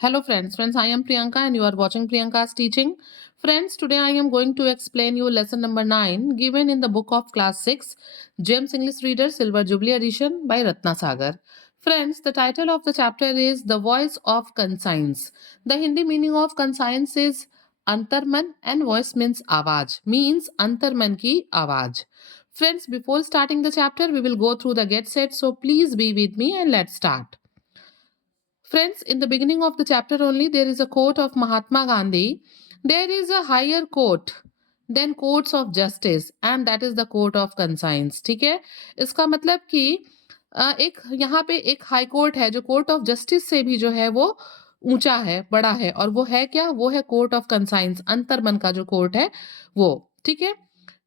Hello friends, I am Priyanka and you are watching Priyanka's teaching. Friends, today I am going to explain you lesson number 9 given in the book of class 6, James English Reader Silver Jubilee Edition by Ratna Sagar. Friends, the title of the chapter is The Voice of Conscience. The Hindi meaning of conscience is Antarman and voice means Antarman ki आवाज. Friends, before starting the chapter, we will go through the get set, so please be with me and let's start. Friends, in the beginning of the chapter only, there is a quote of Mahatma Gandhi. There is a higher court than courts of justice and that is the court of conscience. ठीक है, इसका मतलब कि एक यहाँ पे एक high court है जो कोर्ट ऑफ जस्टिस से भी जो है वो ऊंचा है, बड़ा है, और वो है क्या? वो है कोर्ट ऑफ कंसाइंस, अंतर्मन का जो कोर्ट है वो. ठीक है.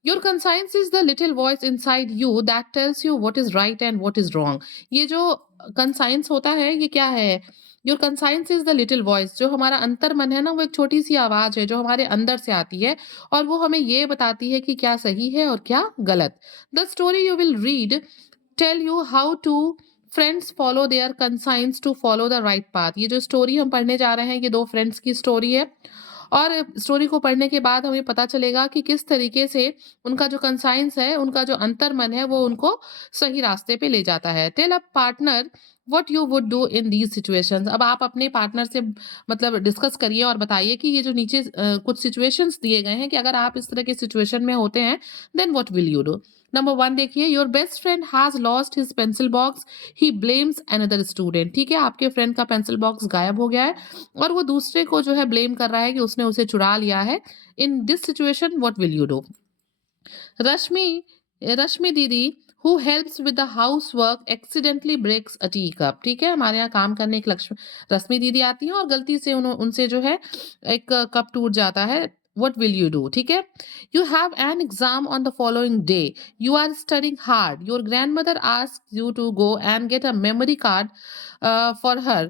Your conscience is the little voice inside you that tells you what is right and what is wrong. ये जो कंसाइंस होता है ये क्या है? Your conscience is the little voice. जो हमारा अंतर मन है ना, वो एक छोटी सी आवाज है जो हमारे अंदर से आती है और वो हमें ये बताती है कि क्या सही है और क्या गलत. The story you will read tell you how to friends follow their conscience to follow the right path. ये जो स्टोरी हम पढ़ने जा रहे हैं ये दो फ्रेंड्स की स्टोरी है और स्टोरी को पढ़ने के बाद हमें पता चलेगा कि किस तरीके से उनका जो कंसाइंस है, उनका जो अंतर्मन है, वो उनको सही रास्ते पे ले जाता है. Tell a partner what you would do in these situations. अब आप अपने पार्टनर से मतलब डिस्कस करिए और बताइए कि ये जो नीचे कुछ सिचुएशंस दिए गए हैं कि अगर आप इस तरह के सिचुएशन में होते हैं then what will you do. Number 1 देखिए, your best friend has lost his pencil box, he blames another student. ठीक है, आपके फ्रेंड का पेंसिल बॉक्स गायब हो गया है और वो दूसरे को जो है ब्लेम कर रहा है कि उसने उसे चुरा लिया है. In this situation what will you do. Rashmi Rashmi दीदी who helps with the house work accidentally breaks a tea cup. ठीक है, हमारे यहाँ काम करने एक रश्मि दीदी आती हैं और गलती से उनसे जो है एक कप टूट जाता है. what will you do? ठीक है. You have an exam on the following day. You are studying hard. Your grandmother asks you to go and get a memory card for her.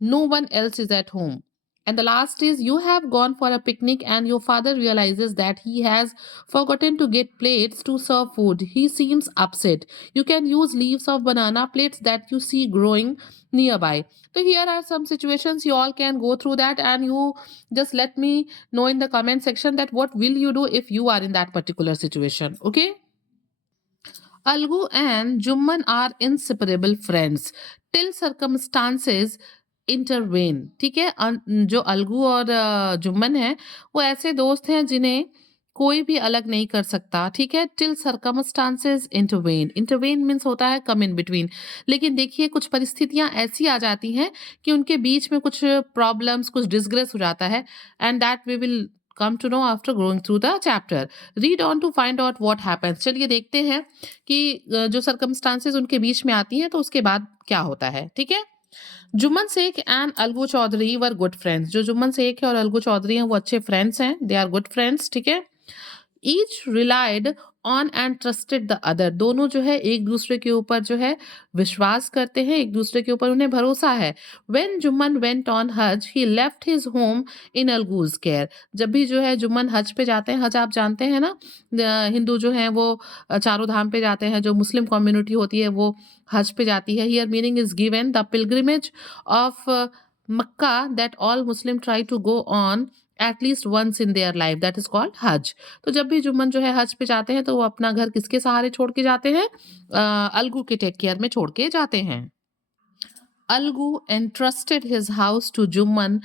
No one else is at home. And the last is you have gone for a picnic and your father realizes that he has forgotten to get plates to serve food. He seems upset. You can use leaves of banana plates that you see growing nearby. So here are some situations. You all can go through that and you just let me know in the comment section that what will you do if you are in that particular situation. Okay. Algu and Jumman are inseparable friends till circumstances intervene. ठीक है, जो अलगू और जुम्मन है वो ऐसे दोस्त हैं जिन्हें कोई भी अलग नहीं कर सकता. ठीक है, till circumstances intervene. Intervene means होता है कम इन बिटवीन. लेकिन देखिए कुछ परिस्थितियां ऐसी आ जाती हैं कि उनके बीच में कुछ प्रॉब्लम्स, कुछ डिसग्रेस हो जाता है and that we will come to know after going through the chapter. Read on to find out what happens. चलिए देखते हैं कि जो circumstances उनके बीच में आती हैं तो उसके बाद क्या होता है. ठीक है. Jumman Sheikh and Algu Chaudhary were good friends. जो जुम्मन शेख है और अलगू चौधरी हैं वो अच्छे फ्रेंड्स हैं. They are good friends. ठीक है. Each relied on and trusted the other. दोनों जो है एक दूसरे के ऊपर जो है विश्वास करते हैं, एक दूसरे के ऊपर उन्हें भरोसा है. When Jumman went on Hajj he left his home in Algu's care. जब भी जो है जुम्मन हज पे जाते हैं, हज आप जानते हैं ना, हिंदू जो हैं वो चारों धाम पे जाते हैं, जो मुस्लिम कम्युनिटी होती है वो हज पे जाती है. Here meaning is given the pilgrimage of Mecca that all Muslim try to go on at least once in their life, that is called hajj. तो जब भी जुम्मन जो है हज पे जाते हैं तो वो अपना घर किसके सहारे छोड़ के जाते हैं? अलगू के टेक केयर में छोड़ के जाते हैं. Algu entrusted his house to Jumman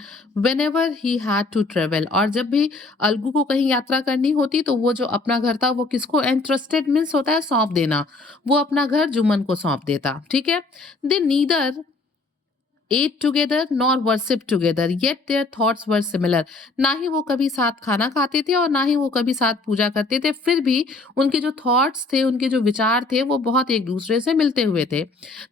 whenever he had to travel. और जब भी अलगू को कहीं यात्रा करनी होती तो वो जो अपना घर था वो किसको entrusted मीन्स होता है सौंप देना. वो अपना घर जुम्मन को सौंप देता. ठीक है. दे neither ate together nor worship together yet their thoughts were similar. ना ही वो कभी साथ खाना खाते थे और ना ही वो कभी साथ पूजा करते थे, फिर भी उनके जो थॉट्स थे, उनके जो विचार थे वो बहुत एक दूसरे से मिलते हुए थे.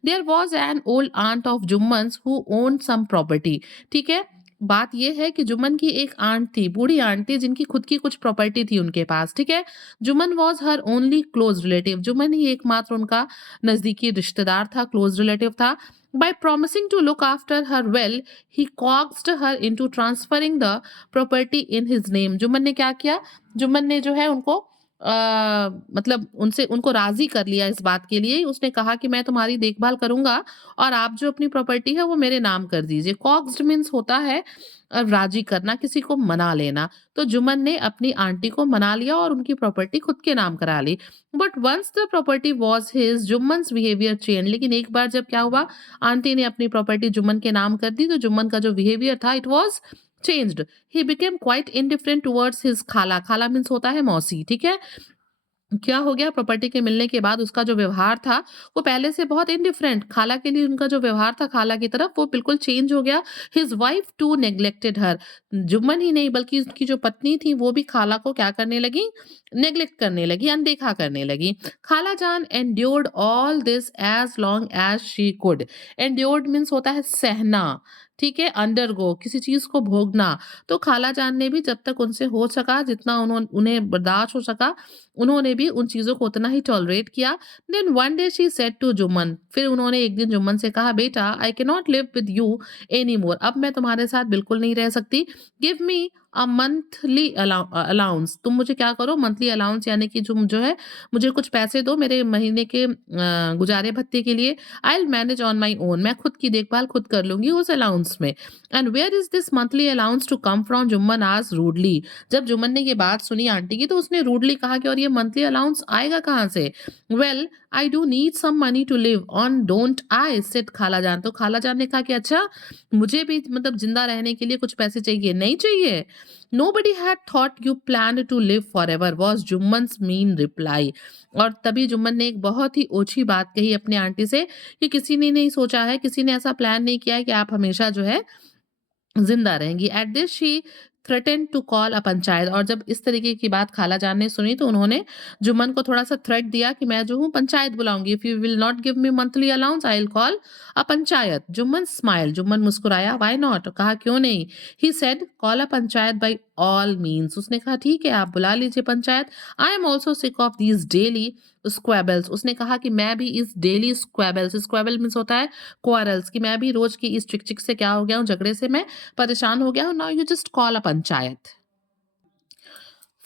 There was an old aunt of Jummans who owned some property. ठीक है. बात यह है कि जुम्मन की एक आंट थी, बूढ़ी आंट थी जिनकी खुद की कुछ प्रॉपर्टी थी उनके पास. ठीक है. Jumman was her only close relative. Jumman ही एकमात्र उनका नजदीकी रिश्तेदार था, क्लोज रिलेटिव था. By promising to look after her well, he coaxed her into transferring the property in his name. Jumman ने क्या किया? जुम्मन ने जो है उनको मतलब उनसे उनको राज़ी कर लिया इस बात के लिए। उसने कहा कि मैं तुम्हारी देखभाल करूँगा और आप जो अपनी प्रॉपर्टी है वो मेरे नाम कर दीजिए। कॉक्स्ड मीन्स होता है राज़ी करना, किसी को मना लेना। तो जुम्मन ने अपनी आंटी को मना लिया और उनकी प्रॉपर्टी खुद के नाम करा ली। But once the property was his, Jumman's behaviour change. लेकिन एक बार जब क्या हुआ, आंटी ने अपनी प्रॉपर्टी जुम्मन के नाम कर दी, तो जुम्मन का जो बिहेवियर था it was changed. He became quite indifferent towards his खाला। खाला मीन्स होता है मौसी, ठीक है? क्या हो गया, प्रॉपर्टी के मिलने के बाद उसका जो व्यवहार था वो पहले से बहुत इंडिफरेंट, खाला के लिए उनका जो व्यवहार था खाला की तरफ वो बिल्कुल चेंज हो गया। हिज वाइफ टू नेग्लेक्टेड हर। जुम्मन ही नहीं बल्कि उसकी जो पत्नी थी वो भी खाला को क्या करने लगी, नेग्लेक्ट करने लगी, अनदेखा करने लगी। Khala Jaan endured all this as long as she could. Endured means होता है सहना, ठीक है, अंडरगो, किसी चीज को भोगना। तो खाला जान ने भी जब तक उनसे हो सका, जितना उन्हें बर्दाश्त हो सका, उन्होंने भी उन चीज़ों को उतना ही टॉलरेट किया। Then one day she said to Jumman, फिर उन्होंने एक दिन जुम्मन से कहा, बेटा I can not live with you any more. अब मैं तुम्हारे साथ बिल्कुल नहीं रह सकती। Give me a monthly allowance. तुम मुझे क्या करो, मंथली अलाउंस यानी कि जो है मुझे कुछ पैसे दो मेरे महीने के गुजारे भत्ते के लिए। I will manage on my own. मैं खुद की देखभाल खुद कर लूंगी उस अलाउंस में। And where is this monthly allowance to come from, Jumman आज रूडली। जब जुम्मन ने ये बात सुनी आंटी की तो उसने रूडली कहा कि और ये मंथली अलाउंस आएगा कहाँ से? Well I do need some money to live on, don't I, said Khala Jaan. तो खाला जान ने कहा कि अच्छा, मुझे भी मतलब जिंदा रहने के लिए कुछ पैसे चाहिए? नहीं चाहिए। Nobody had thought you planned to live forever was Jumman's mean reply. और तभी जुम्मन ने एक बहुत ही ओछी बात कही अपनी आंटी से कि किसी ने नहीं सोचा है, किसी ने ऐसा प्लान नहीं किया है कि आप हमेशा जो है ज़िंदा रहेंगी। At this she threatened to call a panchayat. और जब इस तरीके की बात खाला जान ने सुनी तो उन्होंने जुम्मन को थोड़ा-सा थ्रेट दिया कि मैं जो हूँ पंचायत बुलाऊँगी। If you will not give me monthly allowance I will call a panchayat. Jumman smiled, Jumman मुस्कुराया। Why not? कहा क्यों नहीं? He said call a panchayat by all means. उसने कहा ठीक है, आप बुला लीजिए panchayat. I am also sick of these daily squabbles. उसने कहा कि मैं भी इस डेली स्क्वैबल्स, स्क्वैबल मीन्स होता है क्वारल्स, कि मैं भी रोज़ की इस चिक-चिक से क्या हो गया हूँ, झगड़े से मैं परेशान हो गया हूँ। Now you just call a panchayat.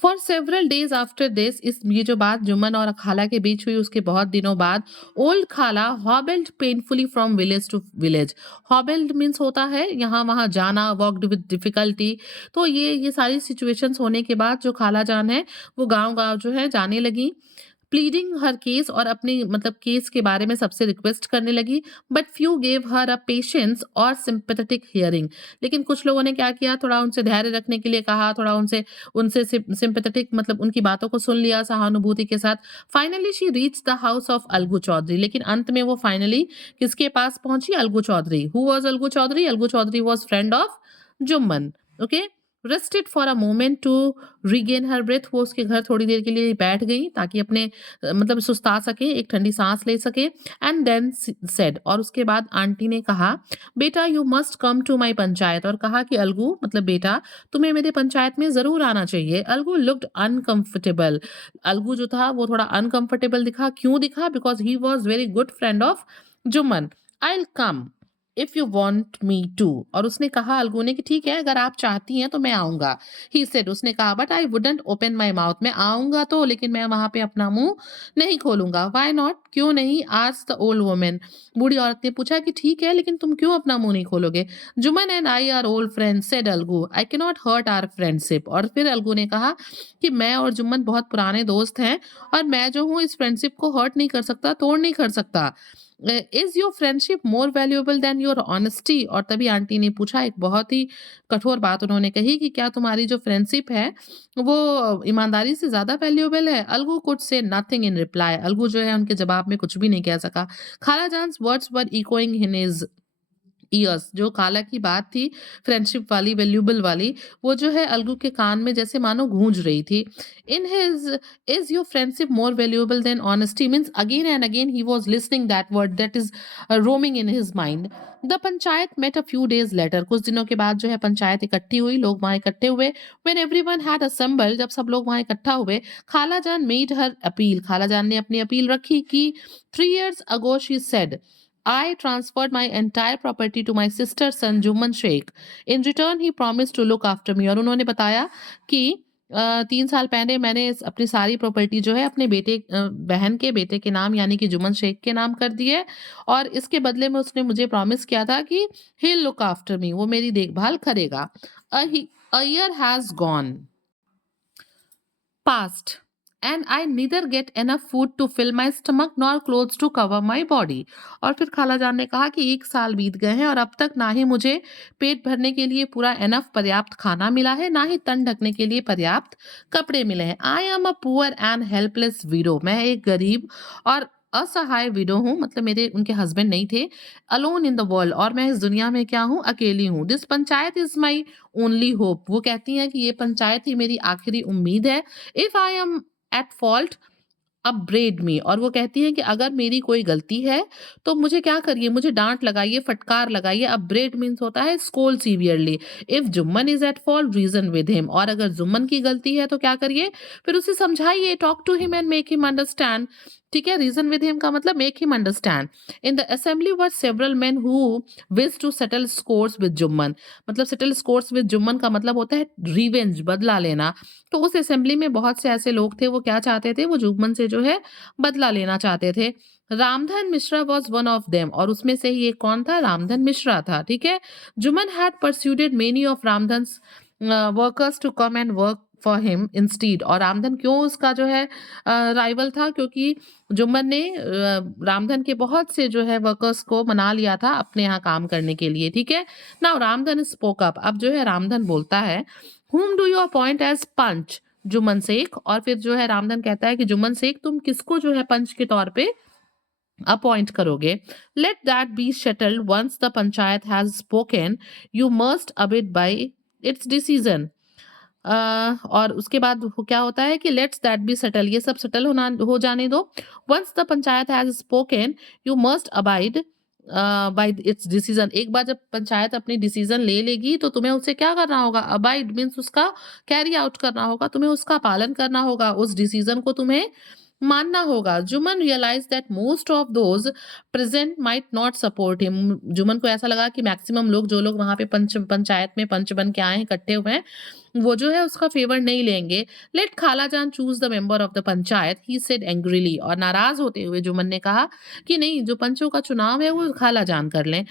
For several days after this, इस ये जो बात जुम्मन और खाला के बीच हुई उसके बहुत दिनों बाद, old khala hobbled painfully from village to village. Hobbled means होता है यहाँ वहाँ जाना, वॉकड विद डिफिकल्टी। तो ये सारी सिचुएशंस होने के बाद जो खाला जान है वो गांव गांव जो है जाने लगी, प्लीडिंग हर केस, और अपनी मतलब केस के बारे में सबसे रिक्वेस्ट करने लगी। But few gave her a patience और सिंपैथेटिक हियरिंग। लेकिन कुछ लोगों ने क्या किया, थोड़ा उनसे धैर्य रखने के लिए कहा, थोड़ा उनसे उनसे सिंपैथेटिक मतलब उनकी बातों को सुन लिया सहानुभूति के साथ। Finally she reach the house of Algu Chaudhary. लेकिन अंत में वो फाइनली किसके पास पहुंची? Algu Chaudhary. Who was Algu Chaudhary? Algu Chaudhary was friend of Jumman. Okay, rested for a moment to regain her breath. वो उसके घर थोड़ी देर के लिए बैठ गई ताकि अपने मतलब सुस्ता सके, एक ठंडी सांस ले सके। एंड देन सेड, और उसके बाद आंटी ने कहा, बेटा you must come to my panchayat. और कहा कि अलगू मतलब बेटा, तुम्हें मेरे पंचायत में जरूर आना चाहिए। Algu looked uncomfortable. अलगू जो था वो थोड़ा अनकंफर्टेबल दिखा। क्यों दिखा? Because he was very good friend of Jumman. I will come if you want me to. और उसने कहा अलगू ने कि ठीक है, अगर आप चाहती हैं तो मैं आऊंगा। ही सेड, उसने कहा, but I wouldn't open my mouth. मैं आऊंगा तो, लेकिन मैं वहां पे अपना मुंह नहीं खोलूंगा। Why not? क्यों नहीं? आज द ओल्ड वुमेन। बूढ़ी औरत ने पूछा कि ठीक है, लेकिन तुम क्यों अपना मुंह नहीं खोलोगे? Juman and I are old friends, said Algu. I can not hurt our friendship. और फिर अलगू ने कहा कि मैं और जुम्मन बहुत पुराने दोस्त हैं और मैं जो हूँ इस फ्रेंडशिप को हर्ट नहीं कर सकता, तोड़ नहीं कर सकता। Is your friendship more valuable then your honesty? और तभी आंटी ने पूछा, एक बहुत ही कठोर बात उन्होंने कही कि क्या तुम्हारी जो फ्रेंडशिप है वो ईमानदारी से ज्यादा वैल्यूएबल है? Algu could say nothing in reply. Algu जो है उनके जवाब में कुछ भी नहीं कह सका। Khala jaan's words were echoing in his ears. जो खाला की बात थी फ्रेंडशिप वाली, वैल्यूएबल वाली, वो जो है अलगू के कान में जैसे मानो गूंज रही थी। In his, is your friendship more valuable than honesty? Means again and again he was listening that word that is roaming in his mind. The panchayat met a few days later. कुछ दिनों के बाद जो है पंचायत इकट्ठी हुई, लोग वहां इकट्ठे हुए। व्हेन एवरीवन हैड असेंबल्ड, जब सब लोग वहां इकट्ठा हुए, खाला जान मेड हर अपील। खाला जान ने अपनी अपील रखी कि 3 years ago she said, I transferred my entire property to my sister's son Juman Sheikh. In return, he promised to look after me. और उन्होंने बताया कि 3 साल पहले मैंने अपनी सारी प्रॉपर्टी जो है अपने बहन के बेटे के नाम यानी कि जुम्मन शेख के नाम कर दी है और इसके बदले में उसने मुझे प्रॉमिस किया था कि he will look after me, वो मेरी देखभाल करेगा। A year has gone past and I neither get enough food to fill my stomach nor clothes to cover my body। और फिर खाला जान ने कहा कि 1 साल बीत गए हैं और अब तक ना ही मुझे पेट भरने के लिए पूरा एनफ पर्याप्त खाना मिला है, ना ही तन ढकने के लिए पर्याप्त कपड़े मिले हैं। I am a poor and helpless window, मैं एक गरीब और असहाय विडो हूँ, मतलब मेरे उनके हस्बैंड नहीं थे। अलोन इन द वर्ल्ड, और मैं इस दुनिया में क्या हूँ, अकेली हूँ। This panchayat is my only hope, वो कहती हैं कि ये पंचायत ही मेरी आखिरी उम्मीद है। If I am at fault upbraid me, और वो कहती हैं कि अगर मेरी कोई गलती है तो मुझे क्या करिए, मुझे डांट लगाइए, फटकार लगाइए। अपब्रेड मीन्स होता है scold severely. If Jumman is at fault reason with him, और अगर जुम्मन की गलती है तो क्या करिए, फिर उसे समझाइए। Talk to him and make him understand. ठीक है, रीजन विद हिम का मतलब make him understand. In the assembly were several men who wish to settle scores with Jumman, मतलब सेटल स्कोर्स विद जुम्मन का मतलब होता है रिवेंज, बदला लेना। तो उस असेंबली में बहुत से ऐसे लोग थे, वो क्या चाहते थे, वो जुम्मन से जो है बदला लेना चाहते थे। Ramdhan Mishra was one of them, और उसमें से ही एक कौन था, रामधन मिश्रा था। ठीक है, Jumman had persuaded many of Ramdhan workers to come and work for him instead, और रामधन क्यों उसका जो है राइवल था, क्योंकि जुम्मन ने रामधन के बहुत से जो है वर्कर्स को मना लिया था अपने यहाँ काम करने के लिए। ठीक है, नाउ रामधन स्पोक अप, अब जो है रामधन बोलता है। whom do you appoint as पंच, जुम्मन शेख। और फिर जो है रामधन कहता है कि जुम्मन शेख तुम किसको जो है पंच के तौर पे अपॉइंट करोगे। Let that be settled once the panchayat has spoken, you must abide by its decision. और उसके बाद क्या होता है कि लेट्स दैट बी सेटल, ये सब सेटल होना हो जाने दो। Once the panchayat has spoken, you must abide by its decision. एक बार जब पंचायत अपनी डिसीजन ले लेगी तो तुम्हें उसे क्या करना होगा, अबाइड मीन्स उसका कैरी आउट करना होगा, तुम्हें उसका पालन करना होगा, उस डिसीजन को तुम्हें मानना होगा। Jumman realise that most of those present might not support him, Jumman को ऐसा लगा कि मैक्सिमम लोग, जो लोग वहां पे पंचायत में पंच बन के आए हैं, इकट्ठे हुए हैं, वो जो है उसका फेवर नहीं लेंगे। लेट खाला जान choose the member of the panchayat, he said angrily, और नाराज होते हुए जुमन ने कहा कि नहीं, जो पंचों का चुनाव है वो खाला जान कर लें।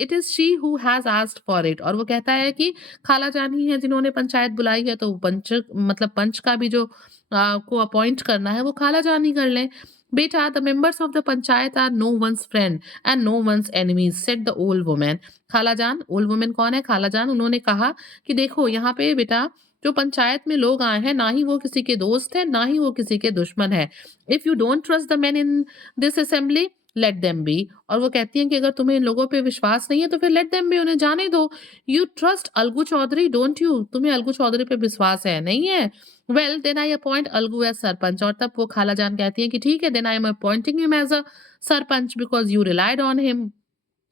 It is she who has asked for it, और वो कहता है कि खाला जान ही है जिन्होंने पंचायत बुलाई है, तो पंच मतलब पंच का भी जो को अपॉइंट करना है वो खाला जान ही कर लें। बेटा, the members of the panchayat are no one's friend and no one's enemies, said the old women. Khala Jaan, old women कौन है, खाला जान, उन्होंने कहा कि देखो यहाँ पे बेटा, जो पंचायत में लोग आए हैं, ना ही वो किसी के दोस्त हैं, ना ही वो किसी के दुश्मन है। If you don't trust the man in this assembly, let them be. और वो कहती हैं कि अगर तुम्हें इन लोगों पे विश्वास नहीं है तो फिर लेट देम बी, उन्हें जाने दो। You trust Algu Chaudhary don't you, तुम्हें अलगू चौधरी पे विश्वास है, नहीं है? Well then I appoint Algu as sarpanch, और तब वो खाला जान कहती है कि ठीक है, then I am appointing him as a sarpanch because you relied on him.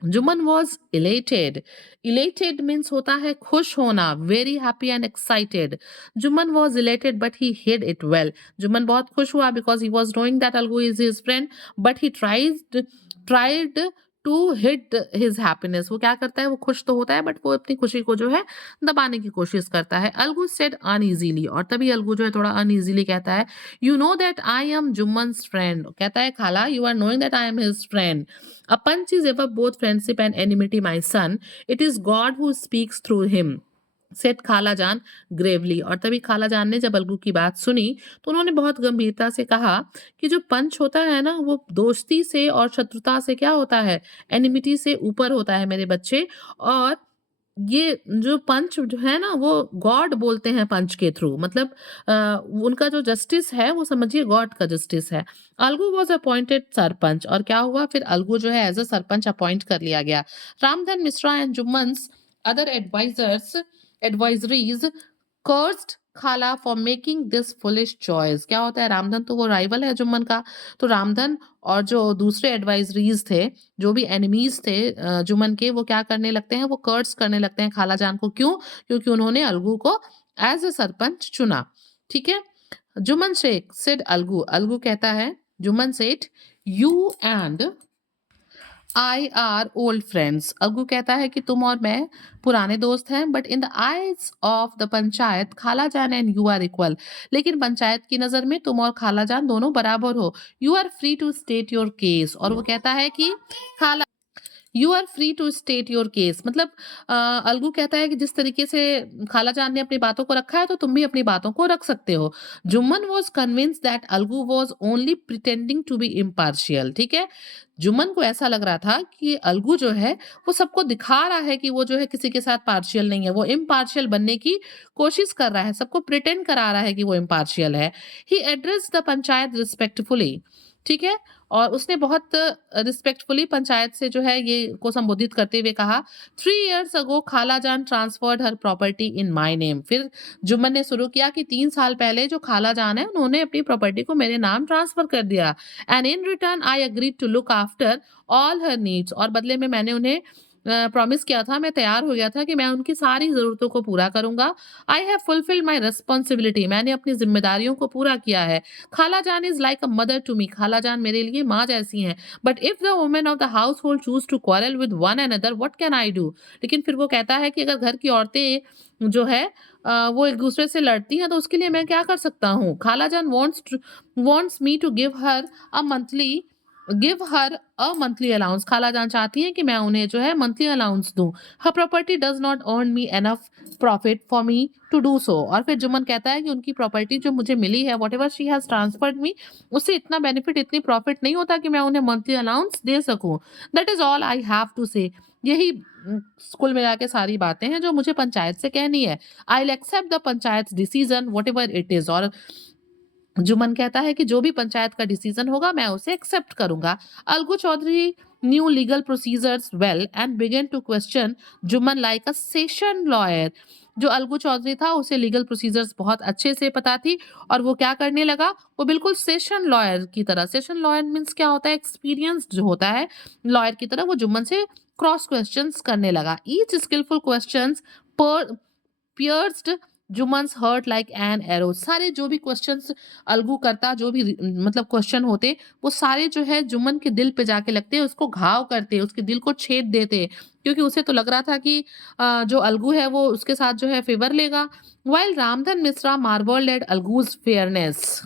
Jumman was elated, elated means होता है खुश होना, very happy and excited. Jumman was elated but he hid it well, Jumman बहुत खुश हुआ because he was knowing that Algu is his friend, but he tried to hid his happiness, वो क्या करता है, वो खुश तो होता है बट वो अपनी खुशी को जो है दबाने की कोशिश करता है। अलगू सेड अनइजीली, और तभी अलगू जो है थोड़ा अनइजीली कहता है, you know that I am Jumman's friend, कहता है khala, you are knowing that I am his friend. A punch is ever both friendship and enmity, my son. It is God who speaks through him, said खाला जान Gravely. और तभी खाला जान ने जब अलगू की बात सुनी तो उन्होंने बहुत गंभीरता से कहा कि जो पंच होता है ना, वो दोस्ती से और शत्रुता से क्या होता है, एनिमिटी से ऊपर होता है मेरे बच्चे। और ये जो पंच जो है ना, वो गॉड बोलते हैं पंच के थ्रू, मतलब उनका जो जस्टिस है वो समझिए गॉड का जस्टिस है। अलगू वॉज अपॉइंटेड सरपंच, और क्या हुआ फिर, अलगू जो है एज अ सरपंच अपॉइंट कर लिया गया। Ramdhan Mishra and Jumman's other advisories cursed khala for making this foolish choice. क्या होता है, रामधन तो वो राइवल है जुम्मन का, तो रामधन और जो दूसरे एडवाइजरीज थे, जो भी एनिमीज थे जुम्मन के, वो क्या करने लगते हैं, वो कर्स करने लगते हैं खाला जान को। क्यों? क्योंकि उन्होंने अलगू को एज ए सरपंच चुना। ठीक है, जुम्मन शेख सेड अलगू, अलगू कहता है Jumman Seth, you and I are old friends. Algu कहता है कि तुम और मैं पुराने दोस्त हैं, but in the eyes of the panchayat khala jaan and you are equal. लेकिन पंचायत की नजर में तुम और खाला जान दोनों बराबर हो। You are free to state your case. और वो कहता है कि Khala you are free to state your case, मतलब अलगू कहता है कि जिस तरीके से खालाजान ने अपनी बातों को रखा है तो तुम भी अपनी बातों को रख सकते हो। Jumman was convince that Algu was only pretending to be impartial. ठीक है, जुम्मन को ऐसा लग रहा था कि अलगू जो है वो सबको दिखा रहा है कि वो जो है किसी के साथ पार्शियल नहीं है, वो इम्पार्शियल बनने की कोशिश कर रहा है, सबको प्रिटेंड करा रहा है कि वो इम्पार्शियल है। ही एड्रेस द पंचायत रिस्पेक्टफुली। ठीक है, और उसने बहुत रिस्पेक्टफुली पंचायत से जो है ये को संबोधित करते हुए कहा, 3 years अगो खालाजान transferred her property in my name. फिर जुम्मन ने शुरू किया कि 3 साल पहले जो खालाजान है उन्होंने अपनी प्रॉपर्टी को मेरे नाम ट्रांसफर कर दिया। And in return I agreed to look after all her needs. और बदले में मैंने उन्हें प्रॉमिस किया था, मैं तैयार हो गया था कि मैं उनकी सारी ज़रूरतों को पूरा करूंगा। I have fulfilled my responsibility. मैंने अपनी जिम्मेदारियों को पूरा किया है। Khalajan is like a mother to me. Khalajan मेरे लिए माँ जैसी हैं। But if the women of the household choose to quarrel with one another what can I do. लेकिन फिर वो कहता है कि अगर घर की औरतें जो है वो एक दूसरे से लड़ती हैं तो उसके लिए मैं क्या कर सकता हूँ। Khalajan wants me to give her a monthly allowance. Khalajan चाहती हैं कि मैं उन्हें जो है मंथली अलाउंस दूं। Her property does not earn me enough profit for me to do so. और फिर जुम्मन कहता है कि उनकी प्रॉपर्टी जो मुझे मिली है, whatever she has transferred me, उससे इतना बेनिफिट, इतनी प्रॉफिट नहीं होता कि मैं उन्हें मंथली अलाउंस दे सकूं। That is all I have to say. यही स्कूल में जाके सारी बातें हैं जो मुझे पंचायत से कहनी है। I will accept the panchayat decision whatever it is. और जुम्मन कहता है कि जो भी पंचायत का डिसीजन होगा मैं उसे एक्सेप्ट करूंगा। Algu Chaudhary knew legal procedures well and began to question Jumman like a session lawyer. जो अलगू चौधरी था उसे लीगल प्रोसीजर्स बहुत अच्छे से पता थी और वो क्या करने लगा, वो बिल्कुल सेशन लॉयर की तरह, सेशन लॉयर मीन्स क्या होता है, एक्सपीरियंस जो होता है लॉयर की तरह, वो जुम्मन से क्रॉस क्वेश्चंस करने लगा। ईच स्किलफुल क्वेश्चंस पर pierced Jumman's heart like an arrow. सारे जो भी क्वेश्चंस अलगू करता, जो भी मतलब क्वेश्चन होते, वो सारे जो है जुम्मन के दिल पे जाके लगते, उसको घाव करते, उसके दिल को छेद देते, क्योंकि उसे तो लग रहा था कि जो अलगू है वो उसके साथ जो है फेवर लेगा। While Ramdhan Mishra marvelled at Algu's fairness.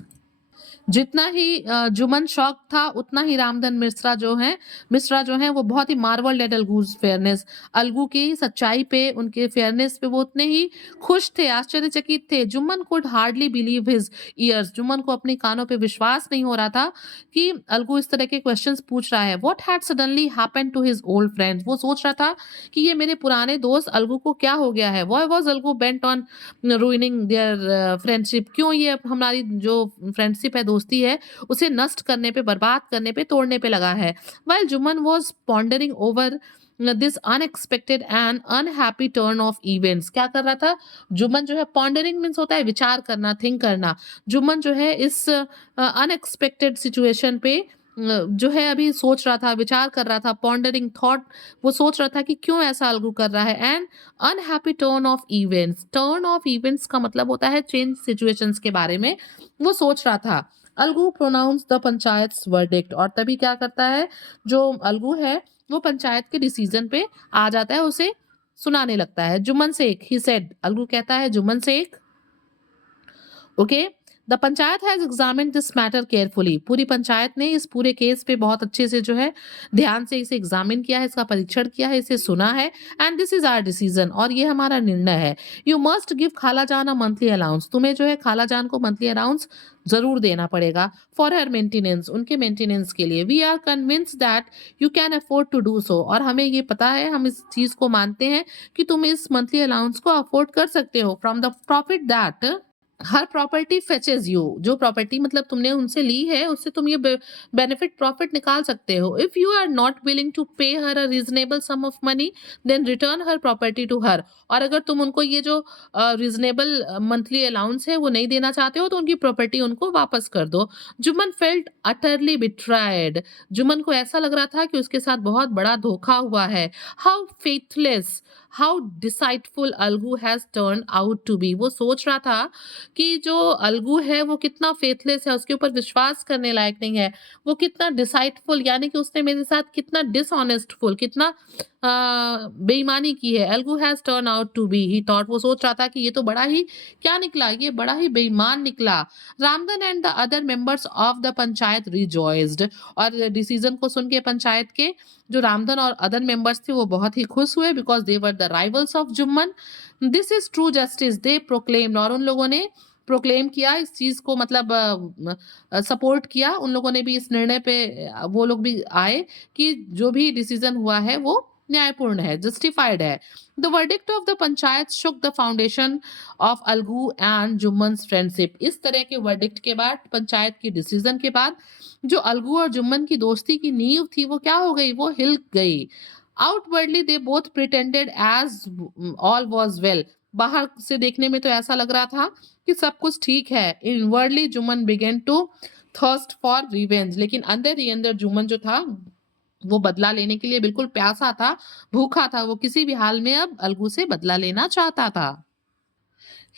जितना ही जुमन शॉक था उतना ही रामधन मिश्रा जो हैं वो बहुत ही मार्वल्ड एट अलगूज फेयरनेस। अलगू की सच्चाई पे, उनके फेयरनेस पे वो उतने ही खुश थे, आश्चर्यचकित थे। Jumman could hardly believe his years. Jumman को अपनी कानों पे विश्वास नहीं हो रहा था कि अलगू इस तरह के क्वेश्चंस पूछ रहा है। What had suddenly happened to his old friends. वो सोच रहा था कि ये मेरे पुराने दोस्त अलगू को क्या हो गया है। Why was Algu bent on ruining their friendship. क्यों ये हमारी जो फ्रेंडशिप है, दोस्ती है, उसे नष्ट करने पे, बर्बाद करने पे, तोड़ने पे लगा है। While Jumman was pondering over this unexpected and unhappy turn off events. क्या कर रहा था जुम्मन, जो है पॉन्डरिंग मीन्स होता है विचार करना, थिंक करना। जुम्मन जो है इस अनएक्सपेक्टेड सिचुएशन पे जो है अभी सोच रहा था, विचार कर रहा था, पॉन्डरिंग थॉट, वो सोच रहा था कि क्यों ऐसा अलगू कर रहा है। And unhappy turn off events, turn off events का मतलब होता है चेंज सिचुएशंस के बारे में वो सोच रहा था। Algu pronounce the panchayat verdict. और तभी क्या करता है जो अलगू है, वो पंचायत के डिसीजन पे आ जाता है, उसे सुनाने लगता है। जुम्मन शेख, ही सेड, अलगू कहता है Jumman Sheikh, okay, the panchayat has examined this matter carefully. पूरी पंचायत ने इस पूरे केस पे बहुत अच्छे से जो है ध्यान से इसे एग्जामिन किया है, इसका परीक्षण किया है, इसे सुना है। And this is our decision, और ये हमारा निर्णय है। यू मस्ट गिव खालाजान अ मंथली अलाउंस। तुम्हें जो है खालाजान को मंथली अलाउंस जरूर देना पड़ेगा फॉर हर मेंटेनेंस, उनके मेंटेनेंस के लिए। We are convinced that you can afford to do so. और हमें ये पता है, हम इस चीज को मानते हैं कि तुम इस मंथली अलाउंस को अफोर्ड कर सकते हो। From the profit that her property fetches you. जो प्रॉपर्टी मतलब तुमने उनसे ली है, उससे तुम ये बेनिफिट, प्रॉफिट निकाल सकते हो। If you are not willing to pay her a reasonable sum of money then return her property to her. और अगर तुम उनको ये जो रीजनेबल मंथली अलाउंस है वो नहीं देना चाहते हो तो उनकी प्रॉपर्टी उनको वापस कर दो। Jumman felt utterly betrayed. Jumman को ऐसा लग रहा था कि उसके साथ बहुत बड़ा धोखा हुआ है। How faithless how deceitful Algu has turn out to be. वो सोच रहा था कि जो अलगू है वो कितना फेथलेस है, उसके ऊपर विश्वास करने लायक नहीं है, वो कितना डिसाइडफुल यानी कि उसने मेरे साथ कितना डिसऑनेस्टफुल, कितना बेईमानी की है। Algu has turn out to be he thought. वो सोच रहा था कि ये तो बड़ा ही क्या निकला, ये बड़ा ही बेईमान निकला। Ramdhan and the other members of the panchayat rejoiced. और डिसीजन को सुन के पंचायत के जो रामधन और अदर मेंबर्स थे वो बहुत ही खुश हुए, because they were the rivals of Jumman. This is true justice they proclaimed. और उन लोगों ने प्रोक्लेम किया इस चीज को, मतलब सपोर्ट किया। उन लोगों ने भी इस निर्णय पे वो लोग भी आए कि जो भी डिसीजन हुआ है वो न्यायपूर्ण है, जस्टिफाइड है। The verdict of the panchayat shook the foundation of Algu and Jumman's friendship. इस तरह के वर्डिक्ट के बाद, पंचायत के डिसीजन के बाद, जो अलगू और जुम्मन की दोस्ती की नींव थी वो क्या हो गई, वो हिल गई। Outwardly they both pretended as all was well. बाहर से देखने में तो ऐसा लग रहा था कि सब कुछ ठीक है। Inwardly Jumman began to thirst for revenge. लेकिन अंदर ही अंदर जुम्मन जो था वो बदला लेने के लिए बिल्कुल प्यासा था, भूखा था। वो किसी भी हाल में अब अलगू से बदला लेना चाहता था।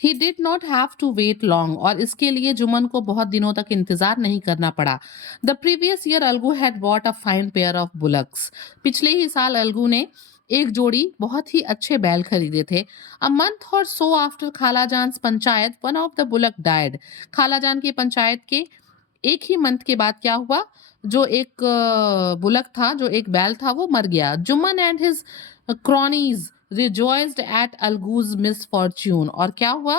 He did not have to wait long. और इसके लिए जुम्मन को बहुत दिनों तक इंतजार नहीं करना पड़ा। The previous year Algu had bought a fine pair of bullocks. पिछले ही साल अलगू ने एक जोड़ी बहुत ही अच्छे बैल खरीदे थे। अ मंथ और so after Khalajan panchayat one of the bullock died. खालाजान की पंचायत के एक ही मंथ के बाद क्या हुआ, जो एक बुलक था, जो एक बैल था, वो मर गया। Jumman and his cronies rejoiced at Algu's misfortune. और क्या हुआ,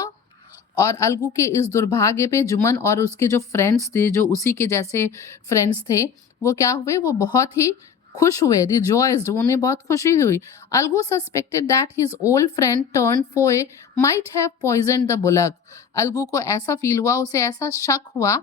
और अलगू के इस दुर्भाग्य पे जुम्मन और उसके जो फ्रेंड्स थे, जो उसी के जैसे फ्रेंड्स थे, वो क्या हुए, वो बहुत ही खुश हुए, रिजॉइस्ड, उन्हें बहुत खुशी हुई। Algu suspected that his old friend turn foe might have poisoned the bullock. Algu को ऐसा फील हुआ, उसे ऐसा शक हुआ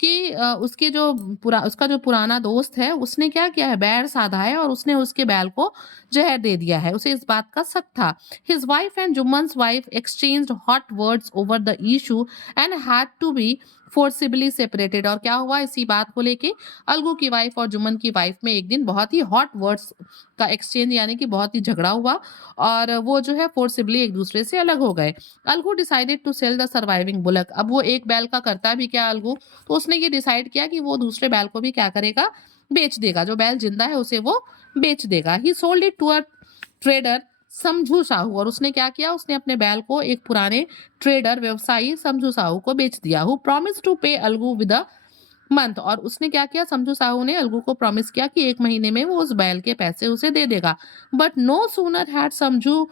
कि उसके जो उसका जो पुराना दोस्त है, उसने क्या किया है, बैर साधा है और उसने उसके बैल को जहर दे दिया है। उसे इस बात का शक था। His wife and Juman's wife exchanged hot words over the issue and had to be forcibly separated। और क्या हुआ, इसी बात को लेके अलगू की वाइफ और जुम्मन की वाइफ में एक दिन बहुत ही हॉट वर्ड्स का एक्सचेंज, यानी कि बहुत ही झगड़ा हुआ, और वो जो है फोर्सिबली एक दूसरे से अलग हो गए। Algu decided to sell the surviving bullock. अब वो एक बैल का करता भी क्या अलगू, तो उसने ये डिसाइड किया कि वो दूसरे बैल को भी क्या करेगा, बेच देगा। जो बैल जिंदा है उसे वो बेच देगा। He sold it to a trader Samjhu Sahu. और उसने क्या किया, उसने अपने बैल को एक पुराने ट्रेडर व्यवसायी समझू साहू को बेच दिया। हु प्रॉमिस टू पे अलगू विद अ मंथ। और उसने क्या किया, समझू साहू ने अलगू को प्रॉमिस किया कि एक महीने में वो उस बैल के पैसे उसे दे देगा। But no sooner had Samjhu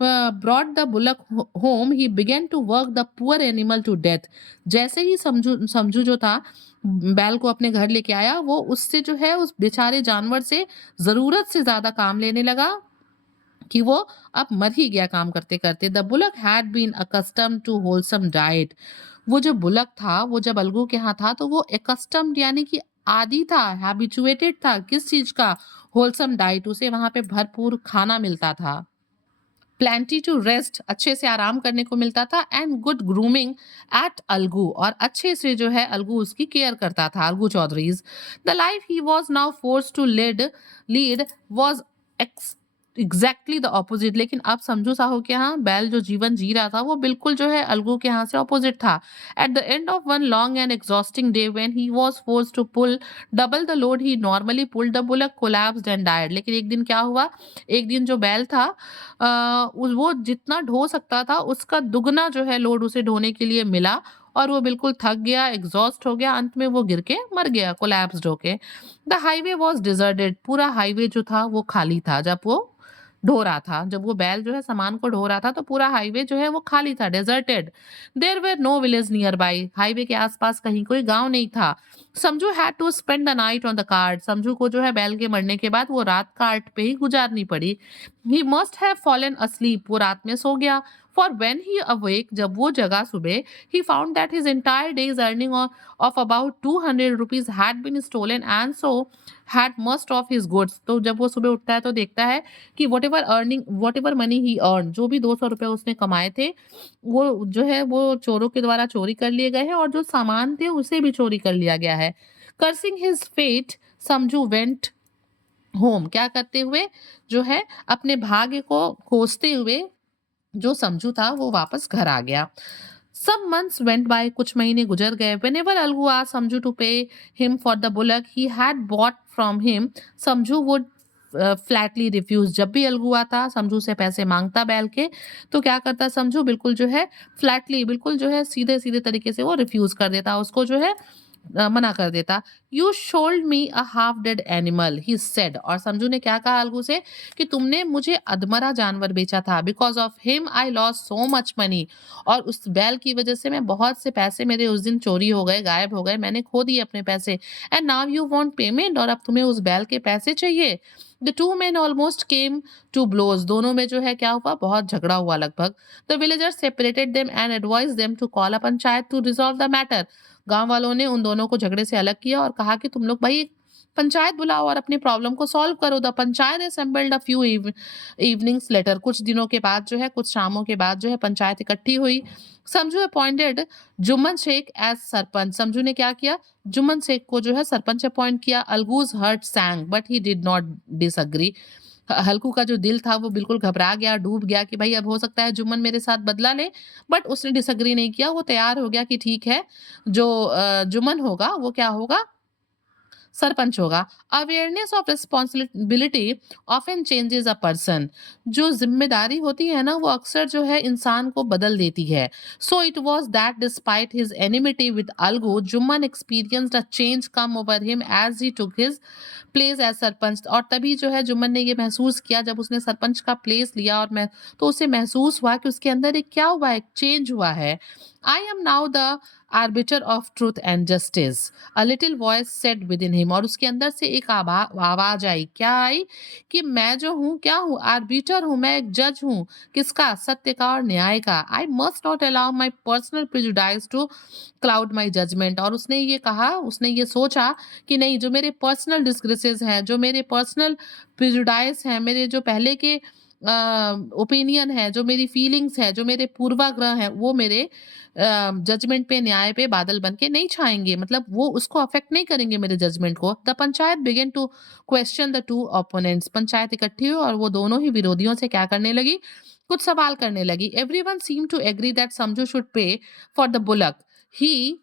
brought the bullock home he began to work the poor animal to death. जैसे ही समझू समझू जो था बैल को अपने घर लेके आया, वो उससे जो है उस बेचारे जानवर से जरूरत से ज्यादा काम लेने लगा कि वो अब मर ही गया काम करते करते। The bullock had been accustom to wholesome diet. वो जो बुलक था, वो जब अलगू के यहाँ था तो वो एकस्टम्ड यानी कि आदी था, हैबिचुएटेड था किस चीज का, होलसम डाइट। उसे वहां पे भरपूर खाना मिलता था। प्लेंटी टू रेस्ट, अच्छे से आराम करने को मिलता था। And good grooming at Algu, और अच्छे से जो है अलगू उसकी केयर करता था, Algu Chaudhary's. The life he was now force to lead was exactly the opposite. लेकिन अब समझू साहू के यहाँ बैल जो जीवन जी रहा था वो बिल्कुल जो है अलगू के यहाँ से ऑपोजिट था। At the end of one long and exhausting day when he was force to pull double the load he normally pulled the bullock collapsed and died. लेकिन एक दिन क्या हुआ, एक दिन जो बैल था वो जितना ढो सकता था उसका दुगना जो है लोड उसे ढोने के लिए मिला, और वो बिल्कुल थक गया, एग्जॉस्ट हो गया, अंत में वो गिर के मर गया कोलैप्स्ड होके। द हाईवे वॉज डिजर्टेड, पूरा हाईवे जो था वो खाली था। जब वो ढो रहा था, जब वो बैल जो है सामान को ढो रहा था, तो पूरा हाईवे जो है वो खाली था, deserted. There were no village nearby, highway के आसपास कहीं कोई गांव नहीं था। Samjhu had to spend the night on the cart, Samjhu को जो है बैल के मरने के बाद वो रात कार्ट पे ही गुजारनी पड़ी। He must have fallen asleep, वो रात में सो गया। फॉर व्हेन ही अवेक, जब वो जगा सुबह, he found that his entire day's earning of about 200 rupees had been stolen and so had most of his goods. तो जब वो सुबह उठता है तो देखता है कि what ever money he earn, जो भी 200 रुपए उसने कमाए थे, वो जो है वो चोरों के द्वारा चोरी कर लिए गए हैं, और जो सामान थे उसे भी चोरी कर लिया गया है। कर्सिंग हिज फेट, समझू वेंट होम, क्या करते हुए जो है अपने भाग्य को कोसते हुए जो समझू था वो वापस घर आ गया। सम मंथ्स वेंट बाय, कुछ महीने गुजर गए। Whenever Algu asked Samjhu to pay him for the bullock he had bought from him, Samjhu would flatly refuse. जब भी अलगू आता समझू से पैसे मांगता बैल के, तो क्या करता समझू, बिल्कुल जो है फ्लैटली, बिल्कुल जो है सीधे सीधे तरीके से वो रिफ्यूज कर देता, उसको जो है मना कर देता। You sold me a half dead animal he said, और समझू ने क्या कहा अलगू से कि तुमने मुझे अधमरा जानवर बेचा था। Because of him I loss so much money, और उस बैल की वजह से मैं बहुत से पैसे मेरे उस दिन चोरी हो गए, गायब हो गए, मैंने खो दिए अपने पैसे। And now you want payment, और अब तुम्हें उस बैल के पैसे चाहिए। The two men almost came to blows, दोनों में जो है क्या हुआ, बहुत झगड़ा हुआ लगभग। The villagers separated them and advise them to call a panchayat to resolve the matter. गांव वालों ने उन दोनों को झगड़े से अलग किया और कहा कि तुम लोग भाई एक पंचायत बुलाओ और अपनी प्रॉब्लम को सॉल्व करो। The panchayat assembled a few evenings later, कुछ दिनों के बाद जो है, कुछ शामों के बाद जो है पंचायत इकट्ठी हुई। समझू अपॉइंटेड जुम्मन शेख एज सरपंच, समझू ने क्या किया, जुम्मन शेख को जो है सरपंच अपॉइंट किया। Algu's heart sank but he did not disagree, Halku का जो दिल था वो बिल्कुल घबरा गया, डूब गया कि भाई अब हो सकता है जुम्मन मेरे साथ बदला ले, बट उसने डिसएग्री नहीं किया, वो तैयार हो गया कि ठीक है, जो जुम्मन होगा वो क्या होगा, सरपंच होगा। Awareness of responsibility often changes a person, जो जिम्मेदारी होती है ना वो अक्सर जो है इंसान को बदल देती है। So it was that despite his enmity with Algu, Jumman experienced a change come over him as he took his place as sarpanch, और तभी जो है जुम्मन ने ये महसूस किया जब उसने सरपंच का प्लेस लिया, और मैं तो उसे महसूस हुआ कि उसके अंदर एक क्या हुआ है, एक चेंज हुआ है। I am now the arbiter of truth and justice, a little voice said within him, और उसके अंदर से एक आवाज आई, क्या आई, कि मैं जो हूँ क्या हूँ, आर्बिटर हूँ, मैं एक जज हूँ, किसका, सत्य का और न्याय का। I must not allow my personal prejudice to cloud my judgement, और उसने ये कहा, उसने ये सोचा कि नहीं, जो मेरे पर्सनल डिस्ग्रेसेस हैं, जो मेरे पर्सनल प्रिजुडाइस हैं, मेरे जो पहले के ओपिनियन है, जो मेरी फीलिंग्स है, जो मेरे पूर्वाग्रह हैं, वो मेरे जजमेंट पे, न्याय पे बादल बन के नहीं छाएंगे, मतलब वो उसको अफेक्ट नहीं करेंगे मेरे जजमेंट को। The panchayat began to question the two opponents, panchayat इकट्ठी हुई और वो दोनों ही विरोधियों से क्या करने लगी, कुछ सवाल करने लगी। Everyone seem to agree that Samjhu should pay for the bullock he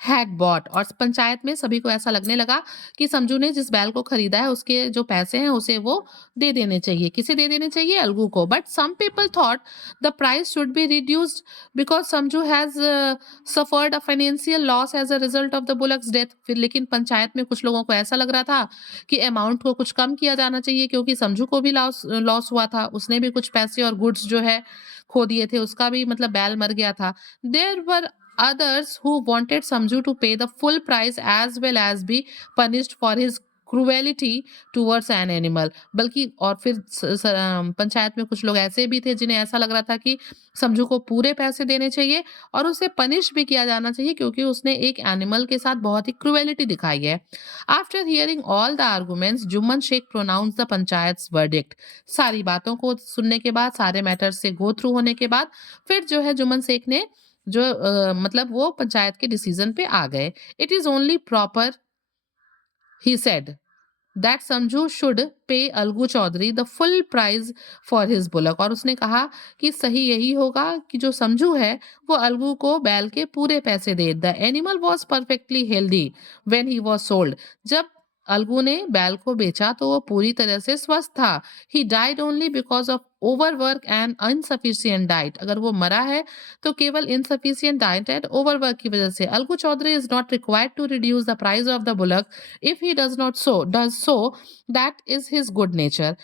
had bought, और पंचायत में सभी को ऐसा लगने लगा कि समझू ने जिस बैल को खरीदा है उसके जो पैसे हैं उसे वो दे देने चाहिए। किसे दे देने चाहिए, अलगू को। But some people thought the price should be reduced because Samjhu has suffered a financial loss as a result of the bullock's death. फिर लेकिन पंचायत में कुछ लोगों को ऐसा लग रहा था कि अमाउंट को कुछ कम किया जाना चाहिए, क्योंकि समझू को भी लॉस लॉस हुआ था, उसने भी कुछ पैसे और गुड्स जो है खो दिए थे, उसका भी मतलब बैल मर गया था। There were others who wanted Samju to pay the full price as well as be punished for his cruelty towards an animal। बल्कि और फिर पंचायत में कुछ लोग ऐसे भी थे जिन्हें ऐसा लग रहा था कि समझू को पूरे पैसे देने चाहिए और उसे पनिश भी किया जाना चाहिए, क्योंकि उसने एक एनिमल के साथ बहुत ही क्रुएलिटी दिखाई है। After hearing all the arguments Jumman Sheikh pronounce the panchayat verdict, सारी बातों को सुनने के बाद, सारे मैटर्स से गो थ्रू होने के बाद, फिर जो है जुम्मन शेख ने जो मतलब वो पंचायत के डिसीजन पे आ गए। It is only proper he said that Sanju should pay Algu Chaudhary the full price for his bullock, और उसने कहा कि सही यही होगा कि जो समझू है वो अलगू को बैल के पूरे पैसे दे। The animal was perfectly healthy when he was sold, जब अलगू ने बैल को बेचा तो वो पूरी तरह से स्वस्थ था। He died only because of overwork and insufficient diet, अगर वो मरा है तो केवल इनसफिशियंट डाइट एंड ओवरवर्क की वजह से। Algu Chaudhary is not required to reduce the price of the bullock if he does so, that is his good nature।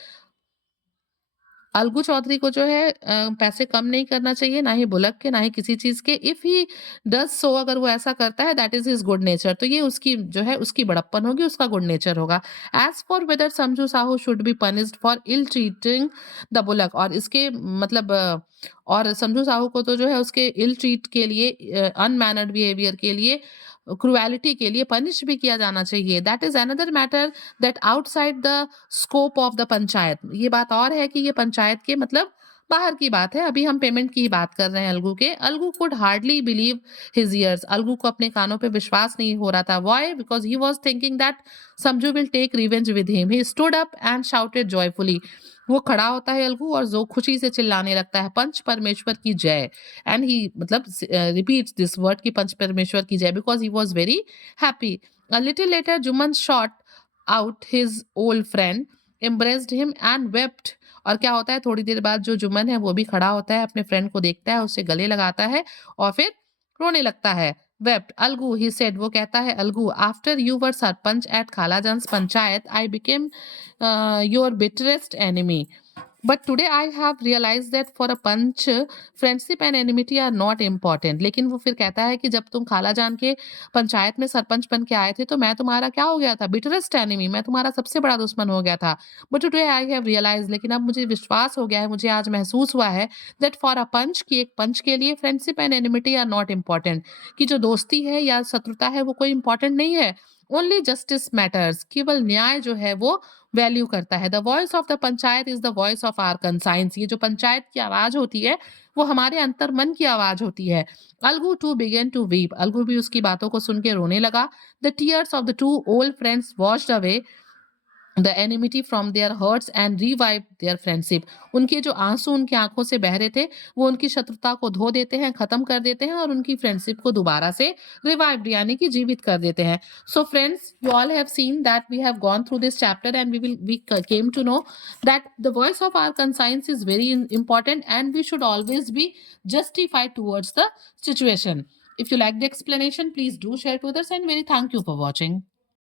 Algu Chaudhary को जो है पैसे कम नहीं करना चाहिए, ना ही बुलक के, ना ही किसी चीज के। इफ ही डज सो, अगर वो ऐसा करता है, that is his good nature, तो ये उसकी जो है उसकी बड़प्पन होगी, उसका गुड नेचर होगा। As for whether Samjhu Sahu should be punished for ill treating the bullock, और इसके मतलब और समझू साहू को तो जो है उसके इल ट्रीट के लिए, अनमैनर्ड बिहेवियर के लिए, क्रुएलिटी के लिए पनिश भी किया जाना चाहिए। That is another matter that outside the scope of the panchayat, ये बात और है कि ये पंचायत के मतलब बाहर की बात है, अभी हम पेमेंट की ही बात कर रहे हैं अलगू के। Algu could hardly believe his ears. Algu को अपने कानों पे विश्वास नहीं हो रहा था। Why? Because he was thinking that Samjhu will take revenge with him. He stood up and shouted joyfully. वो खड़ा होता है अलगू और जो खुशी से चिल्लाने लगता है, पंच परमेश्वर की जय। एंड ही मतलब रिपीट्स दिस वर्ड कि पंच परमेश्वर की जय, because he was very happy. A little letter Juman shot out his old friend, embraced him and wept. और क्या होता है, थोड़ी देर बाद जो जुम्मन है वो भी खड़ा होता है, अपने फ्रेंड को देखता है, उससे गले लगाता है और फिर रोने लगता है। वेप्ट अलगू ही सेड, वो कहता है Algu, after you were sarpanch at Khalajaan's panchayat I became your bitterest enemy, but today I have realize that for a panch friendship and enmity are not important. लेकिन वो फिर कहता है कि जब तुम खालाजान के पंचायत में सरपंच बन के आए थे तो मैं तुम्हारा क्या हो गया था, बिटरेस्ट एनिमी, मैं तुम्हारा सबसे बड़ा दुश्मन हो गया था। But today I have realise, लेकिन अब मुझे विश्वास हो गया है, मुझे आज महसूस हुआ है दैट फॉर अ पंच, कि एक पंच के लिए friendship and enmity are not important, कि जो दोस्ती है या शत्रुता है वो कोई इंपॉर्टेंट नहीं है। ओनली जस्टिस मैटर्स, केवल न्याय जो है वो वैल्यू करता है। The voice of the panchayat is the voice of our conscience. ये जो पंचायत की आवाज होती है वो हमारे अंतर मन की आवाज होती है। Algu too began to weep. Algu भी उसकी बातों को सुन के रोने लगा। The tears of the two old friends washed away the enmity from their hearts and revive their friendship. उनके जो आंसू उनकी आंखों से बह रहे थे वो उनकी शत्रुता को धो देते हैं, खत्म कर देते हैं और उनकी फ्रेंडशिप को दोबारा से रिवाइव यानी कि जीवित कर देते हैं। So friends, you all have seen that we have gone through this chapter and we came to know that the voice of our conscience is very important and we should always be justified towards the situation. If you like the explanation, please do share to others, and very thank you for watching.